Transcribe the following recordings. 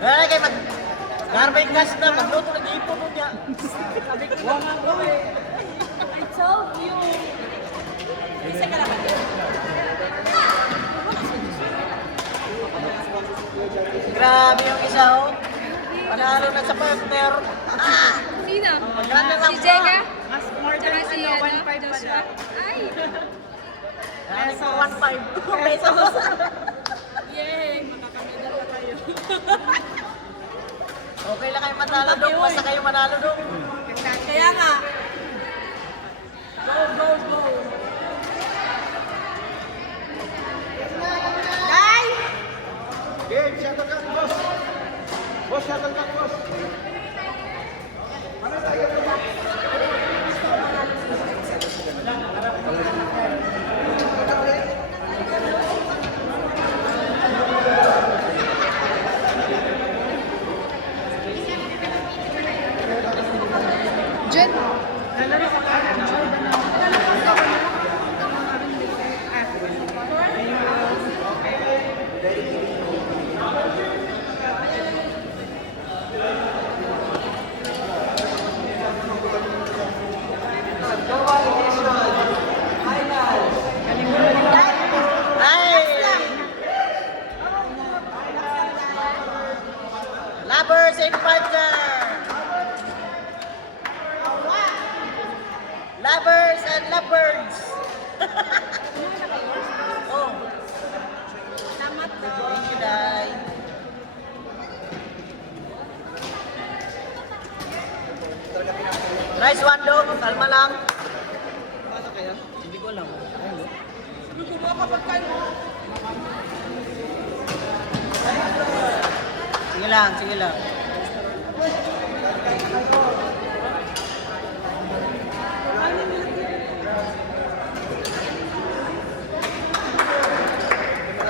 Ay, kay mag... Garbay gas na, magluto na gipo mo niya. I told you. Isa ka lang. Grabe yung isa, oh. Panalo na sa partner. Ah! Sino? Maganda lang Si pa. Jega? Mas more than Tsaka si 1.5 pa Joshua? na. Ay! Ano ko, 1.5 pesos. Yay! Makakamedal na kayo. Okay lang kayo manalo doon, basta kayo manalo doon. Kaya nga. Go, go, go. Guys! Game, shuttle ka, boss. Boss, shuttle ka, boss. Jen! Ay! Lovers and partner! Lovers and lovebirds! Oh, Salamat daw. thank you, Day. Rice one dog, kalma lang. Paano kaya? Hindi ko alam. Sige lang, sige lang.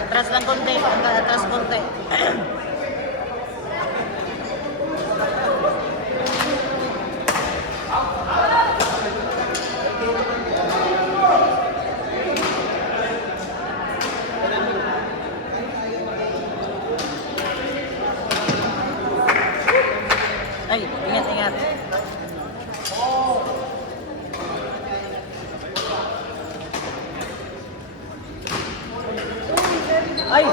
Atras lang konti, atras konti. Ay, ingat, ingat. Ay!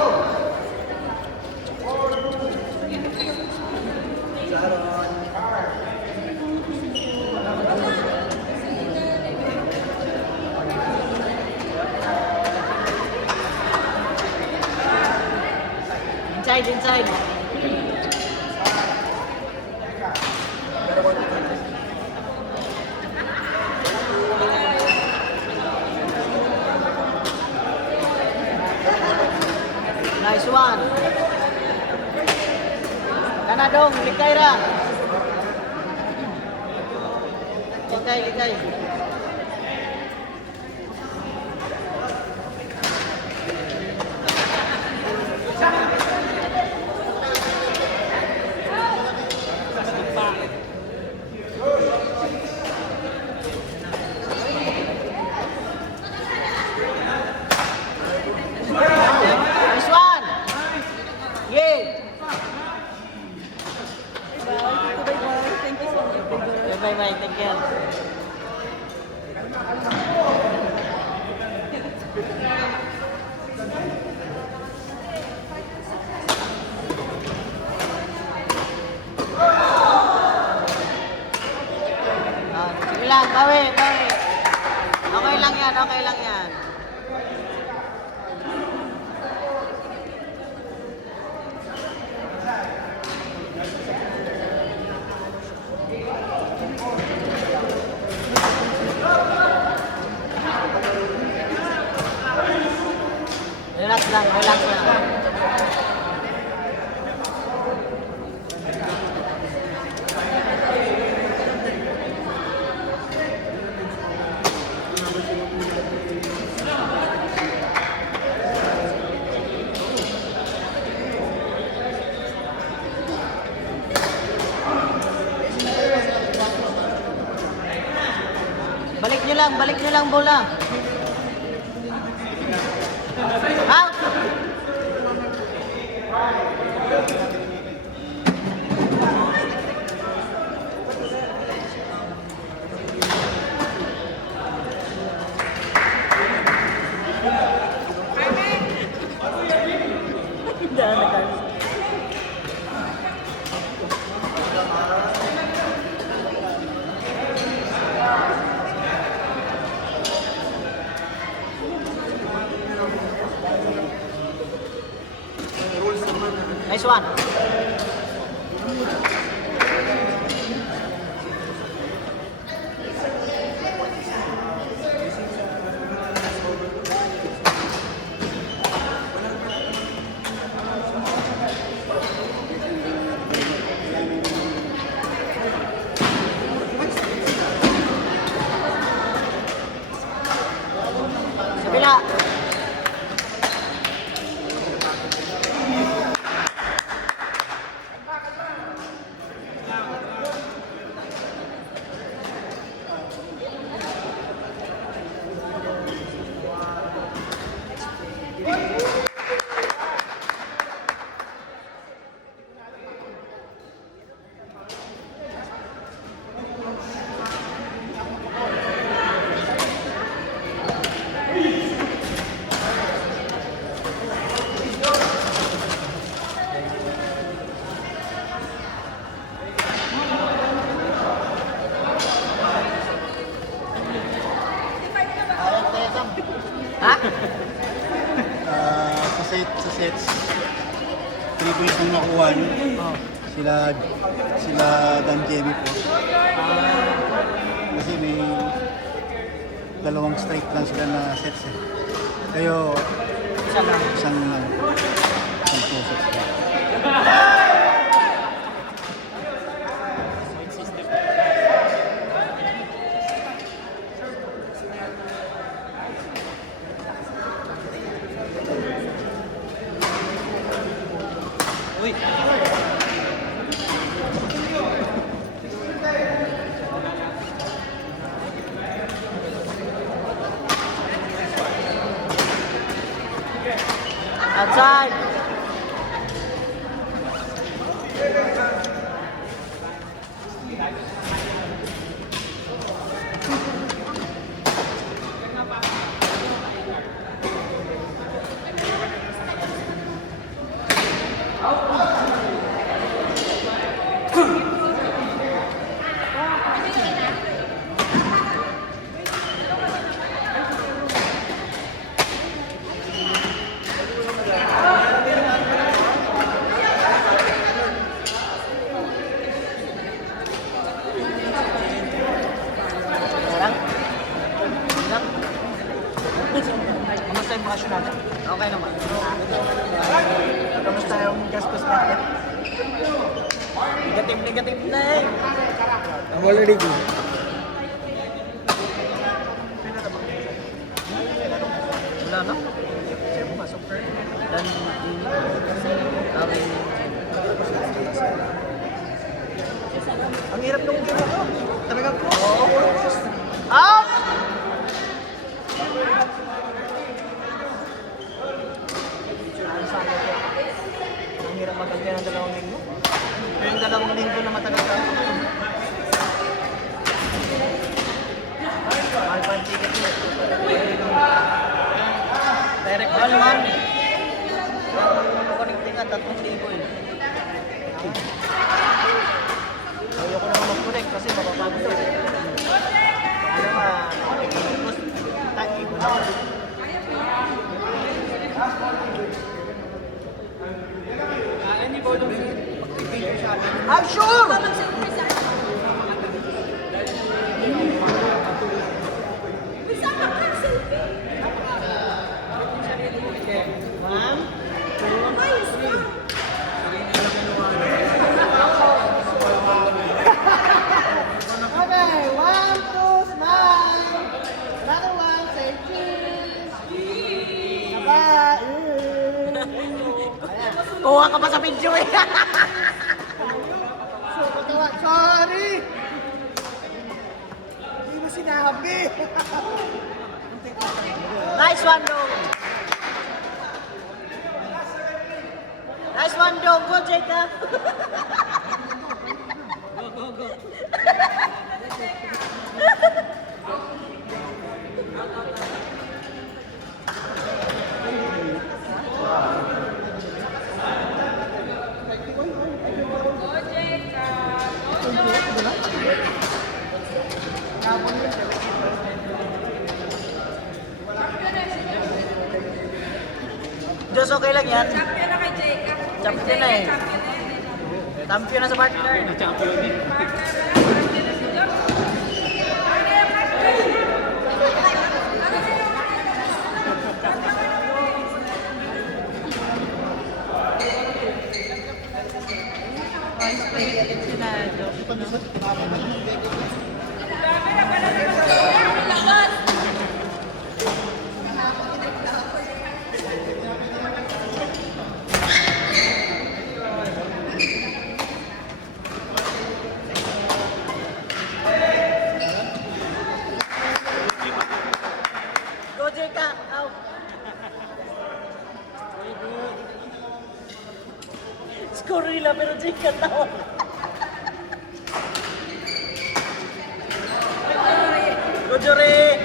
Inside, inside. Nice one. Kanadong, likay ra. Likay, likay. Nice one. Yay. Thank you so much. Bye bye, take care. Sige lang, bawi, bawi. Okay lang yan, okay lang yan. Relax lang, relax lang. Balik nyo lang bola. Out! nagkalis. Nice one. Kabila. Ha? Sa sets, 3 points ang nakuha nyo. Sila Dan Jemmy po. Kasi may 2 straight lang sila na sets eh. Kayo, Isa lang. isang lang. Isang 2 sets lang. Uy. Outside. Sarang. Sarang. Kamusta yung bakasyon natin? Okay naman. Kamusta yung gastos natin? Negative na eh. I'm already good. Wala na? Sino pumasok? Dan ang hirap nung game ako. Talagang out! Ang hirap magagyan ng 2 linggo. Yung 2 linggo na matagal ka. Mahal pa ang ticket mo. Direct call man. Connecting ka, 3,000 eh. Ayoko naman mag-connect kasi mapapagod eh. Ano nga, tapos tayo mo na. I'm sure! Ma'am? Okay, 1, 2, smile. Another one, say cheese. Kuha ka pa sa video eh. Sorry! Hindi mo sinabi. Nice one, dog. Nice one, dog. Go, Jacob. Go. Diyos, okay lang yan. Champion na kay Jake. Champion na eh. Champion na yan eh. Champion na sa partner. Champion din. Go, Jeka! Out! Score nila pero Jeka tawag. Go, Jory!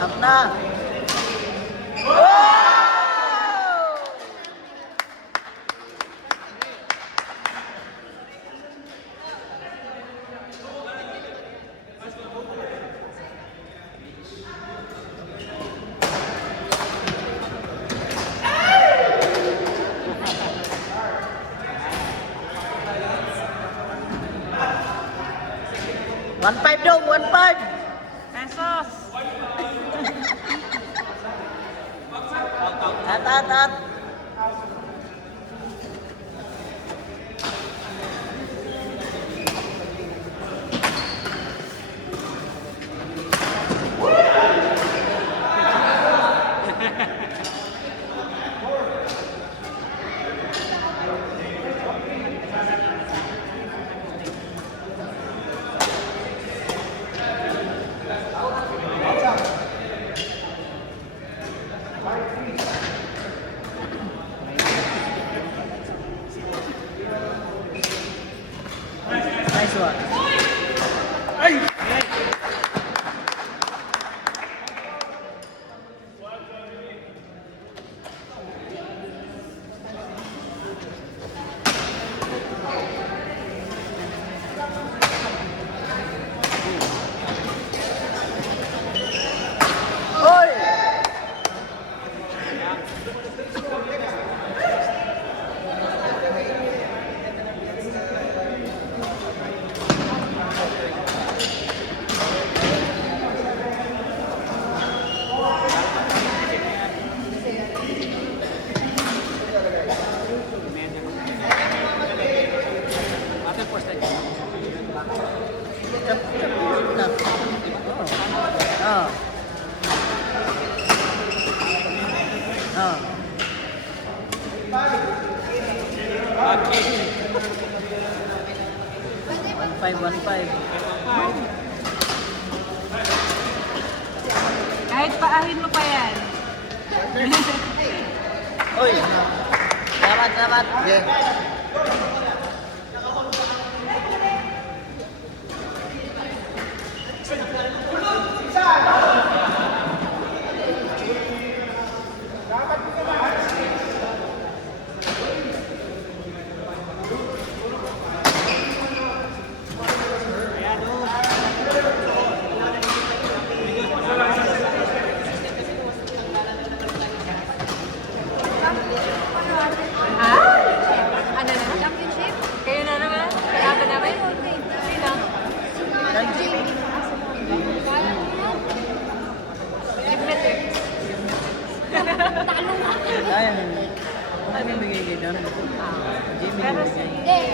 Up na! One five dong, 1-5. Pesos! At. Nice one. Oy! Oh. Oh. One five. Kahit paahin mo pa yan. Uy. Salamat. Yeah. Ha? Ano na? Championship? Kayo na naman? Kalaban namin? Sino? Admit it. Ayun. Ano yung bigay kayo doon? Jimmy Pero yung si... bigay.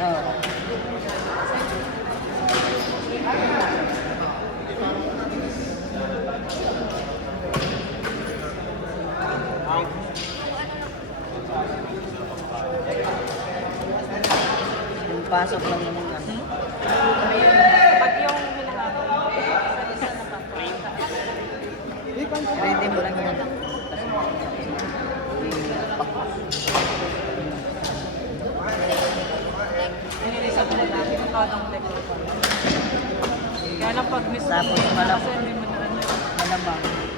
Oh. Yung pasok lang naman ano. Pag yung hinahabol, isa-isa na pa. Ready mo lang yan. Nililisap mo lang yung todong deck. Kaya lang pag miss mo, Tapos kasi malamang. hindi mo na ano. Malamang.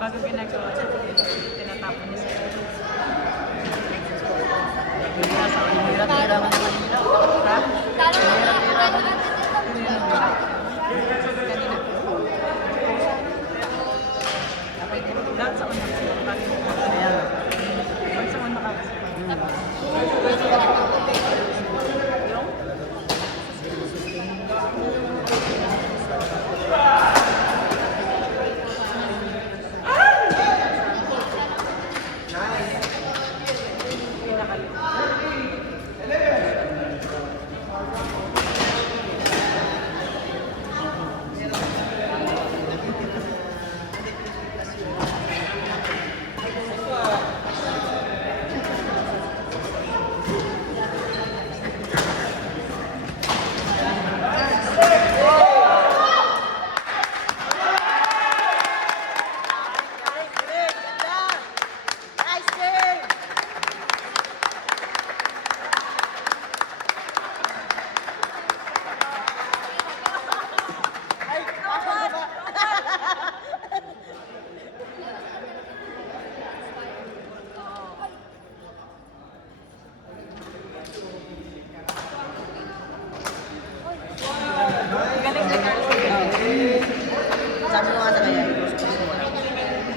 Bago ginagawa, tinatapon niya siya. Hirap kailangan ko nila. Ha? Talo na nga. Kanina. Dapat sa unang siya. Ayan. Pag sa unang Nice game! galing ni Carlos. Sabi mo nga sa kanya,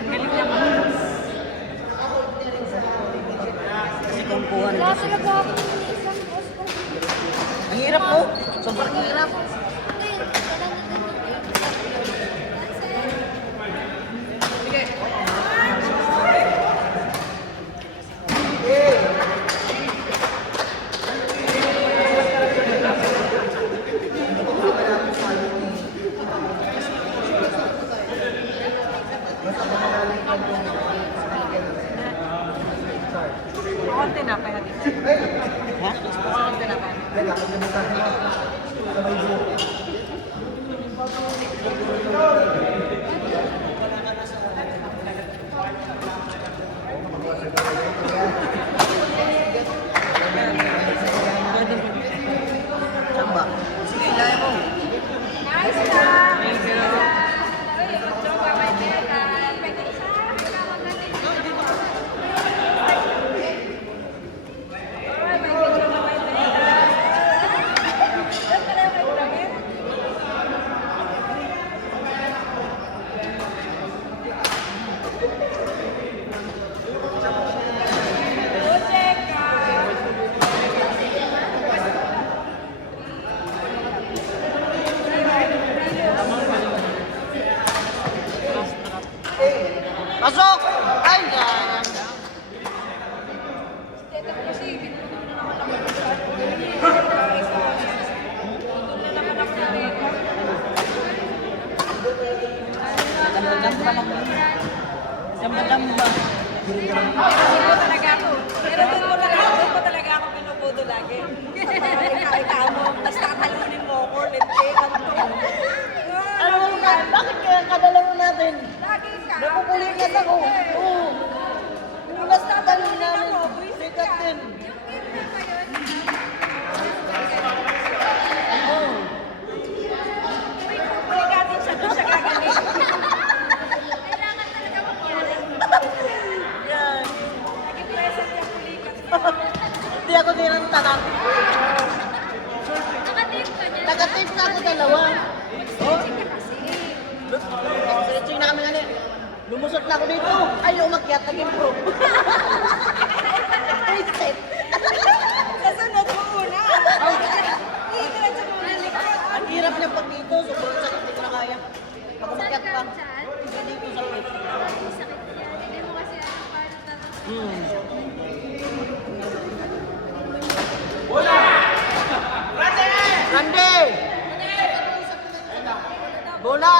Galing niya mo. kasi kung kuha Wala nito. talaga ako ng isang boss ko. Ang hirap mo. Sobrang hirap. Hindi, kailangan Konti na kaya dito. Ha? Konti na kaya. Samba. Sige, ilaya mo. Nice try! Thank you. Pasok! Ay, yan. Jamba-jamba lang yun. Jamba-jamba. Pero talaga ako. Pero doon ko talaga ako pinupudo lagi. Ikaw mo, tapos tatalunin mo ako, lintikan to. Alam mo ba, bakit kaya kadalawa natin? Lagi ka. Napupulikas ako. Oo. Yung last na dalawa namin. Sikat din. Oo. Pulikatin siya doon siya gagaling. Yan. Naging present yung pulikat. Hindi ako tinantanan. Naka-tape ka niya. Nag-tape na ako dalawa. Oh. Stretching na kami nga lumusot na ako dito. Ay, umakyat. Naging pro. Reset. Kasunod mo muna. Diretso mo na likod. Ang hirap niya pag dito. Sobrang sakit. Hindi ko na kaya. Pag umakyat pa. Hindi dito sa plate. Sakit yan. Hindi mo kasi ano paano tapos. Randy! Bola!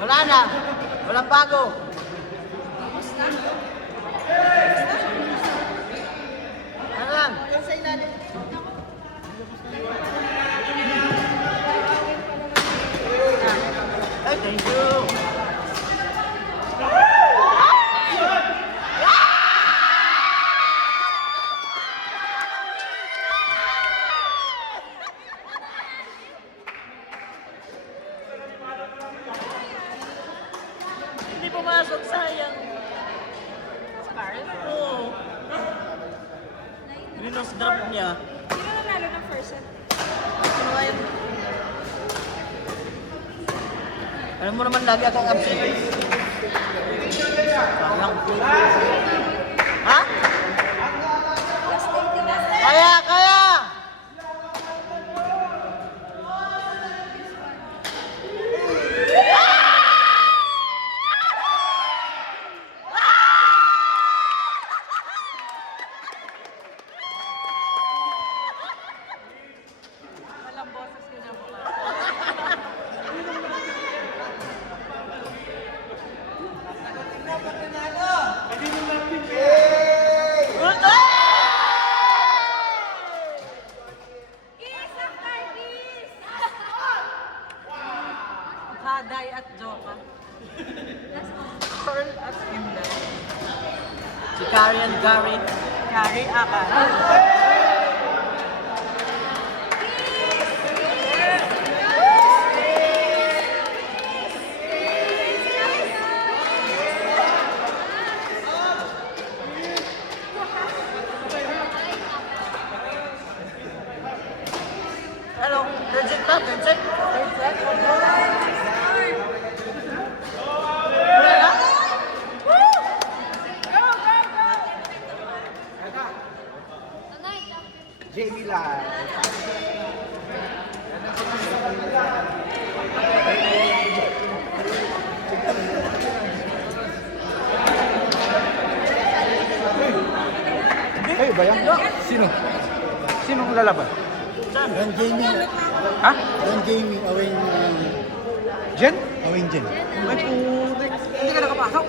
Wala na. Walang bago. Ano lang? Ay, thank you. minus drop niya. Sino nanalo ng first set? Ano nga yun? Alam mo naman lagi akong absent. Sayang. Ha? Last 80 na. Kaya, kaya! Walang boses ko niya mukha. Kiss after kiss! Haday at Joka. Pearl at Inday. Si Carrie and Gary. Kari Aka. Hello, third set pa, third set. Third set. Wala na? Jamie Lai. Kayo ba yan? Sino? Sinong lalaban? Ron Jamie. Ha? Ron Jamie. Awing... Jen? Awing Jen. Ay, putik. Hindi ka nakapasok.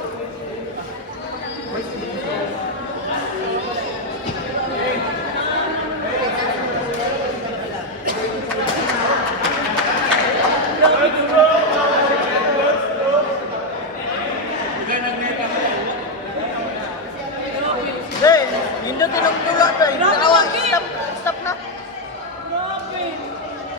Hey, hindi tinagtula tayo.